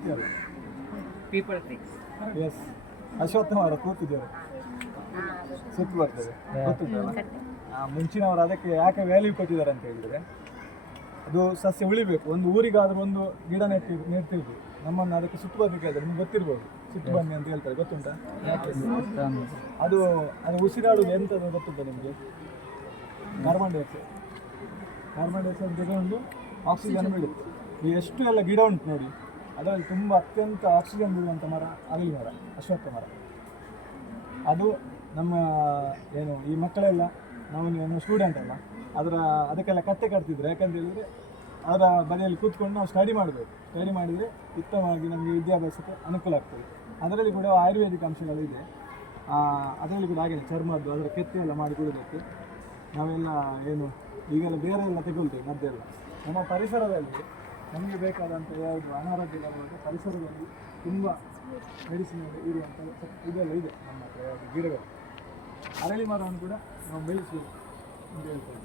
ಕೂತಿದ್ದಾರೆ ಎಸ್ ಅಶ್ವತ್ಥ ಅವರ ಕೂತಿದ್ದಾರೆ. ಸುತ್ತು ಬರ್ತದೆ. ಮುಂಚಿನವರು ಅದಕ್ಕೆ ಯಾಕೆ ವ್ಯಾಲ್ಯೂ ಕೊಟ್ಟಿದ್ದಾರೆ ಅಂತ ಹೇಳಿದರೆ ಅದು ಸಸ್ಯ ಉಳಿಬೇಕು. ಒಂದು ಊರಿಗಾದ್ರೂ ಒಂದು ಗಿಡ ನೆಟ್ಟಿ ನೆಟ್ಟಿರ್ಬೇಕು ನಮ್ಮನ್ನು ಅದಕ್ಕೆ ಸುತ್ತು ಬರ್ಲಿಕ್ಕೆ ಹೇಳಿದ್ರೆ ನಿಮ್ಗೆ ಗೊತ್ತಿರ್ಬೋದು. ಸುತ್ತು ಬನ್ನಿ ಅಂತ ಹೇಳ್ತಾರೆ. ಗೊತ್ತುಂಟಾ? ಅದು ಅದು ಉಸಿರಾಡುವುದು ಎಂಥದ್ದು ಗೊತ್ತುಂಟ ನಿಮಗೆ? ಕಾರ್ಬನ್ ಡೈಆಕ್ಸೈಡ್ ಕಾರ್ಬನ್ ಡೈಆಕ್ಸೈಡ್ ಜೊತೆ ಒಂದು ಆಕ್ಸಿಜನ್ ಬಿಡುತ್ತೆ ಎಷ್ಟು ಎಲ್ಲ ಗಿಡ ಉಂಟು ನೋಡಿ. ಅದರಲ್ಲಿ ತುಂಬ ಅತ್ಯಂತ ಆಕ್ಸಿಜನ್ ಬಿಡುವಂಥ ಮರ ಅಗಲಿ ಮರ, ಅಶ್ವತ್ಥ ಮರ. ಅದು ನಮ್ಮ, ಏನು, ಈ ಮಕ್ಕಳೆಲ್ಲ, ನಾವು ಏನು ಸ್ಟೂಡೆಂಟ್ ಅಲ್ಲ, ಅದರ, ಅದಕ್ಕೆಲ್ಲ ಕತ್ತೆ ಕಟ್ತಿದ್ರು. ಯಾಕಂತ ಹೇಳಿದರೆ, ಅದರ ಬದಿಯಲ್ಲಿ ಕೂತ್ಕೊಂಡು ನಾವು ಸ್ಟಡಿ ಮಾಡಬೇಕು. ಸ್ಟಡಿ ಮಾಡಿದರೆ ಉತ್ತಮವಾಗಿ ನಮಗೆ ವಿದ್ಯಾಭ್ಯಾಸಕ್ಕೆ ಅನುಕೂಲ ಆಗ್ತದೆ. ಅದರಲ್ಲಿ ಕೂಡ ಆಯುರ್ವೇದಿಕ್ ಅಂಶಗಳಿದೆ ಅದರಲ್ಲಿ ಕೂಡ ಹಾಗೆ ಚರ್ಮದ್ದು, ಅದರ ಕೆತ್ತೆ ಎಲ್ಲ ಮಾಡಿ ಕೊಡಬೇಕು ನಾವೆಲ್ಲ, ಏನು, ಈಗೆಲ್ಲ ಬೇರೆ ಎಲ್ಲ ತೆಗೊಳ್ತೇವೆ ಮದ್ದೆಲ್ಲ. ನಮ್ಮ ಪರಿಸರದಲ್ಲಿ ನಮಗೆ ಬೇಕಾದಂಥ ಯಾವುದು ಅನಾರೋಗ್ಯ ಬರುವಾಗ ಪರಿಸರದಲ್ಲಿ ತುಂಬ ಮೆಡಿಸಿನ್ ಇರುವಂಥ ಇದೆಲ್ಲ ಇದೆ ನಮ್ಮ ಯಾವುದು ಗಿಡಗಳು. ಅರಳಿ ಮರವನ್ನು ಕೂಡ ನಾವು ಬೆಳೆಸಬೇಕು ಅಂತ ಹೇಳ್ತೇವೆ